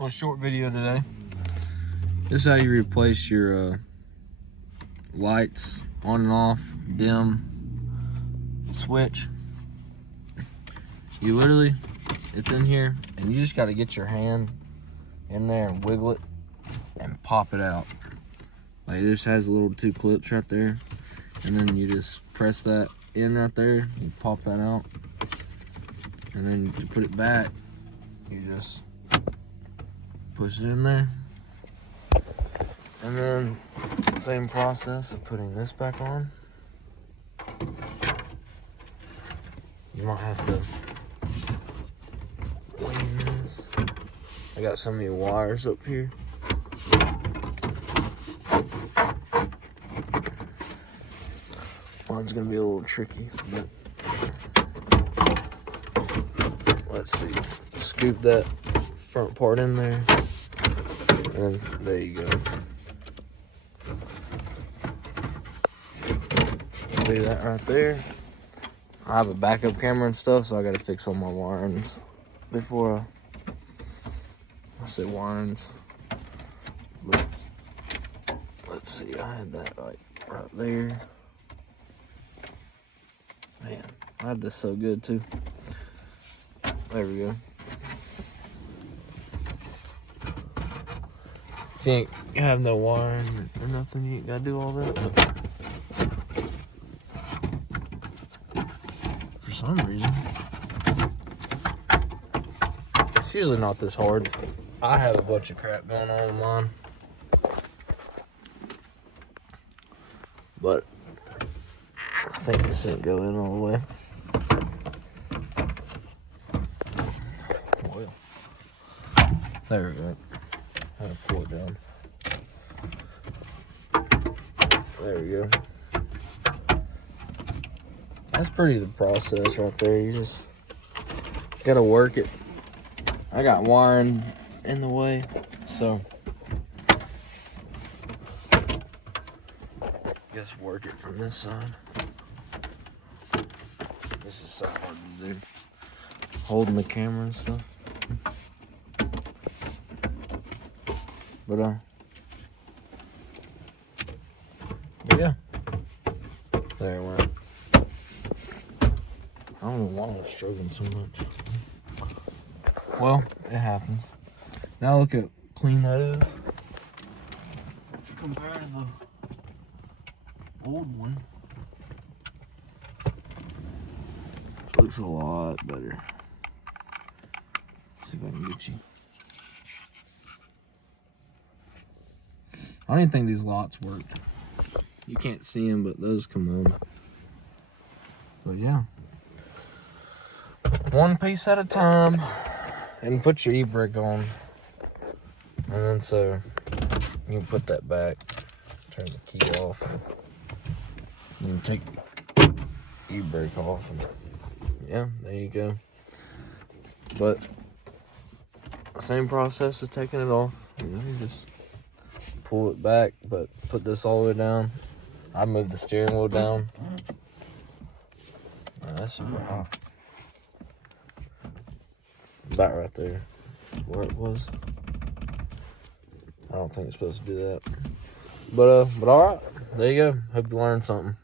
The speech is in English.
On a short video today. This is how you replace your lights on and off, dim, switch. You literally, it's in here, and you just got to get your hand in there and wiggle it and pop it out. Like this has little two clips right there, and then you just press that in right there, you pop that out, and then to put it back, you just push it in there. And then same process of putting this back on. You might have to clean this. I got so many wires up here. One's gonna be a little tricky, but let's see. Scoop that front part in there, and there you go. Leave that right there. I have a backup camera and stuff, so I gotta fix all my wirings before I say wirings. But let's see, I had that like right there. Man, I had this so good too. There we go. If you ain't have no wiring or nothing, you ain't gotta do all that. But for some reason, it's usually not this hard. I have a bunch of crap going on with mine, but I think this didn't go in all the way. Well, there we go. How to pull it down. There we go. That's pretty the process right there. You just gotta work it. I got wiring in the way, so just work it from this side. This is so hard to do. Holding the camera and stuff. But yeah. There it went. I don't know why I'm struggling so much. Well, it happens. Now look at how clean that is compared to the old one. Looks a lot better. See if I can get you. I don't even think these lots worked. You can't see them, but those come on. But yeah. One piece at a time. And put your e-brake on. And then so you can put that back. Turn the key off. You can take the e-brake off. And yeah, there you go. But same process as taking it off. You know, you just pull it back, but put this all the way down. I moved the steering wheel down. That's about right there where it was. I don't think it's supposed to do that. But all right, there you go. Hope you learned something.